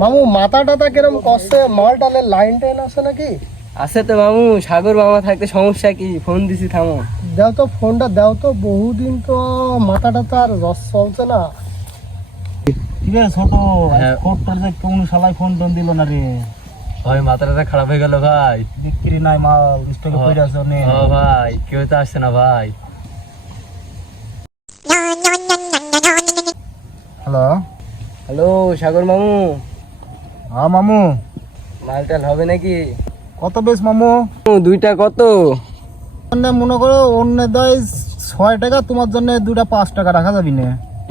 মামু মাথা টাথা কিরম কষছে, মাল টালের লাইন টাইন আছে নাকি? আছে তো মামু, সাগর মামা থাকতে সমস্যা কি? ফোন দিছি, থামো। দাও তো ফোনটা, দাও তো, বহুদিন তো মাথা টাথা আর রস চলছে না। ঠিক আছে ছোট, ফোন তোর যে কোন শালাই ফোন টোন দিল না রে ভাই মাথাটা খারাপ হয়ে গেল ভাই। বিক্রি নাই, মাল স্টকে পড়ে আছে অনেক। ভাই কেউ তো আসছে না ভাই। হ্যালো হ্যালো সাগর মামু, হ্যাঁ মামু, মালটাল হবে নাকি? কত বেশ মামু? দুইটা কত? মনে করো অন্য দেয় 6 টাকা, তোমার জন্য দুটা 5 টাকা রাখা যাবি না?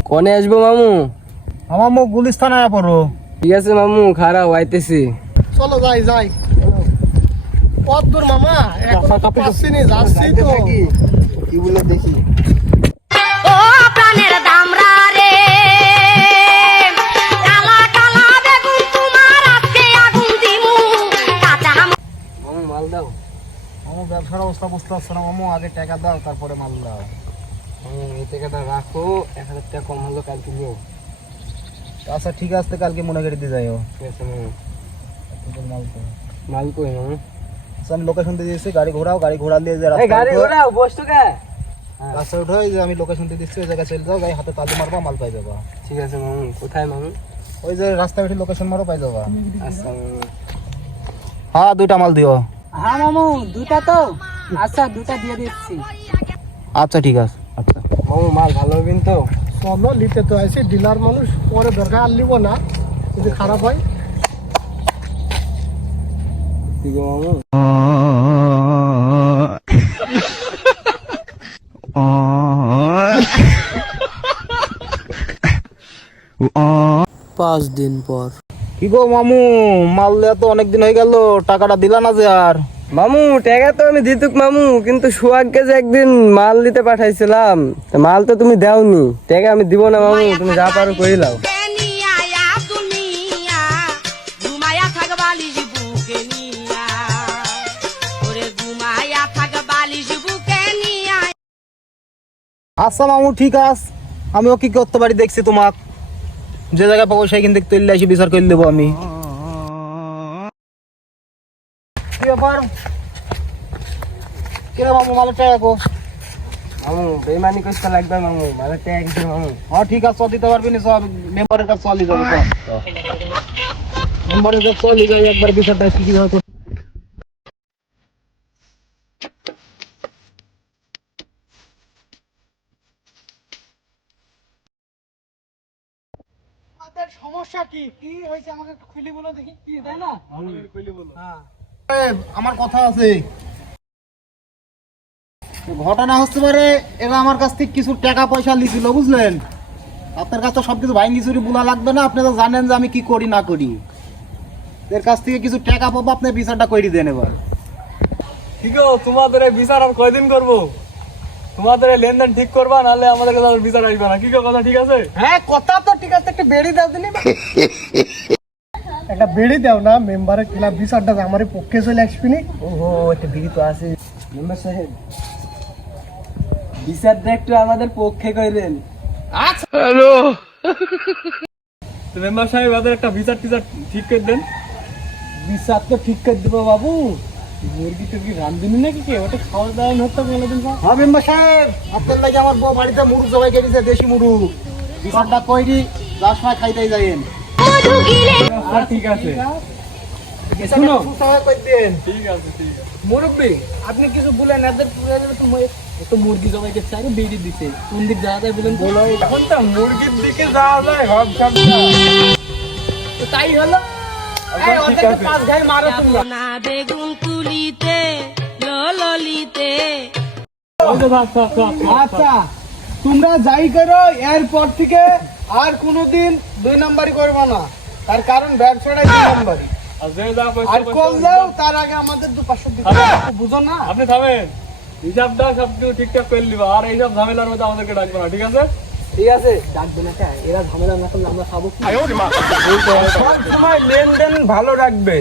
কনে আসবো মামু? আমার মুখ গুলিস্তান আয়া পড়ো। ঠিক আছে মামু, খারাপ আইতেছি। চলো যাই যাই। কত দূর মামা? যাচ্ছি তো। কি বলে দেখি। ও প্রাণের দামরা রে, কালা কালা বেগুন তোমার আজকে আগুন দিমু, কাঁচা মামু মাল দাও। মামু ব্যবসার অবস্থা বুঝতে পারছো না মামু, আগে টাকা দাও তারপরে মাল দাও। এই টাকাটা রাখো, 1000 টাকা কম হলো কালকে নিও। আচ্ছা ঠিক আছে, কালকে মনে করে দিয়ে যাইও। ঠিক আছে মামু। মাল তো মাল কই মামু? আচ্ছা, আমি লোকেশন দিয়ে দিচ্ছি, গাড়ি ঘোরাও, গাড়ি ঘোরা দিয়ে যে এই গাড়ি ঘোড়াও, বসতো কে? রাস্তা উঠো, এই যে আমি লোকেশন দিয়ে দিচ্ছি, ওই জায়গায় চলে যাও, গাড়ি হাতে তালু মারবা, মাল পাই যাবা। ঠিক আছে মামু। কোথায় মামু? ওই যে রাস্তায় উঠে লোকেশন মারো, পাই যাবা। আচ্ছা মামু। হ্যাঁ, 2টা মাল দিও। হ্যাঁ মামু, দুটা তো? আচ্ছা দুটা দিয়ে দিচ্ছি। আচ্ছা ঠিক আছে। আচ্ছা মামু মাল ভালো হবেন তো? চলো, নিতে তো আইসি, ডিলার মানুষ, পরে দরকার আর নিব না যদি খারাপ হয়। ঠিক মামু। পাঁচ দিন পর। কি গো মামু, মাল দেওয়া তো অনেকদিন হয়ে গেল, টাকাটা দিলা না যে আর? মামু টাকা তো আমি দিতুক মামু, কিন্তু সোহাগকে যে একদিন মাল দিতে পাঠাইছিলাম, তা মাল তো তুমি দাওনি। টাকা আমি দিব না মামু, তুমি যা পারো করে লাও। আচ্ছা মামু ঠিক আছে, আমিও কি করতে পারি দেখছি, তোমাক যে জায়গায় পাবো সেই কিন্তু তুললে এসে বিচার করে দেবো আমি। কি ব্যাপার? কিরে মামু, মালের টাকা কো? মামু বেমানি করতে লাগবে মামু, মালের টাকা কিছু মামু। হ্যাঁ ঠিক আছে, চল দিতে পারবি না, সব মেম্বারের কাছে চলি যাবো, মেম্বারের কাছে চলি যাই, একবার বিচারটা কি হবে। সমস্যা কি কি হয়েছে আমাকে খুলি বলো দেখি, কি তাই না? আমার কথা আছে, ঘটনা হচ্ছে পারে এরা আমার কাছ থেকে কিছু টাকা পয়সা লিছিল, বুঝলেন? আপনার কাছে তো সবকিছু ভাঙ্গি চুরি বলা লাগবে না, আপনি তো জানেন যে আমি কি করি না করি। এর কাছ থেকে কিছু টাকা পাবো, আপনি বিচারটা করে দেন এবার। ঠিক আছে, তোমাদের এই বিচার আর কয়দিন করবো? তোমাদের এই লেনদেন ঠিক করবা, নাহলে আমাদের কাছে আর বিচার আসবে না। কি গো, কথা ঠিক আছে? হ্যাঁ কথা তো ঠিক আছে, একটা বেড়ি দাও দিনি, একটা বেড়ি দাও না, মেম্বারের ক্লাব বিচারটা আমার পক্ষে চলে আসবি নি। ওহো, একটা বিড়ি তো আছে। মেম্বার সাহেব, বিচারটা একটু আমাদের পক্ষে কইলেন। তো মেম্বার সাহেব, আমাদের একটা বিচার টিচার ঠিক করে দেন। বিচার তো ঠিক করে দেবো বাবু, মুরগি টুরগি রান্ধুনি নাকি, কে ওটা খাওয়া দাওয়া হতো কোনোদিন? হ্যাঁ মেম্বার সাহেব, আপনার লাগে আমার বউ বাড়িতে মুরগ জবাই করে দিয়েছে, দেশি মুরগ। বিচারটা কইরি, যার সময় খাইতেই যাইয়েন। আর ঠিক আছে, শুনো, সুসময় কই দেন। ঠিক আছে, ঠিক আছে। মুরব্বী আপনি কিছু বলেন, এদের তো মুরগি জবাই করছে, আগে বেড়ি দিতে কোন দিক যাওয়া যায় বলেন তো? এখন তো মুরগির দিকে যাওয়া যায়, ভাব তো তাই হলো, আচ্ছা, এই ঠিক ওদেরকে আছে। 5 ঘাই মারো তোমরা। না বেগুন তুলিতে ললিতে। আচ্ছা তোমরা যাই করো, এরপর থেকে আর কোনোদিন 2 নাম্বারই করবে না, তার কারণ ব্যবসাটাই 2 নাম্বারই। আর যে যা পয়সা আর কল পয়সা দাও, তার আগে আমাদের 200-500 দিতে হবে, বুঝো না? আপনি থামেন, হিসাবটা সব কিছু ঠিকঠাক করে নিবা, আর এইসব ঝামেলার মধ্যে আমাদেরকে ডাকবে না, ঠিক আছে? ঠিক আছে, ডাকবে না কে? এরা ঝামেলা না করলে আমরা খাবো কি? সব সময় লেনদেন ভালো রাখবে।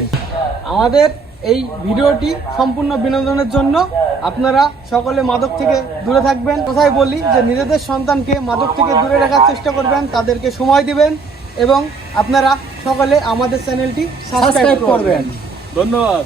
আমাদের এই ভিডিওটি সম্পূর্ণ বিনোদনের জন্য, আপনারা সকলে মাদক থেকে দূরে থাকবেন। কোথায় বলি যে নিজেদের সন্তানকে মাদক থেকে দূরে রাখার চেষ্টা করবেন, তাদেরকে সময় দিবেন, এবং আপনারা সকলে আমাদের চ্যানেলটি সাবস্ক্রাইব করবেন। ধন্যবাদ।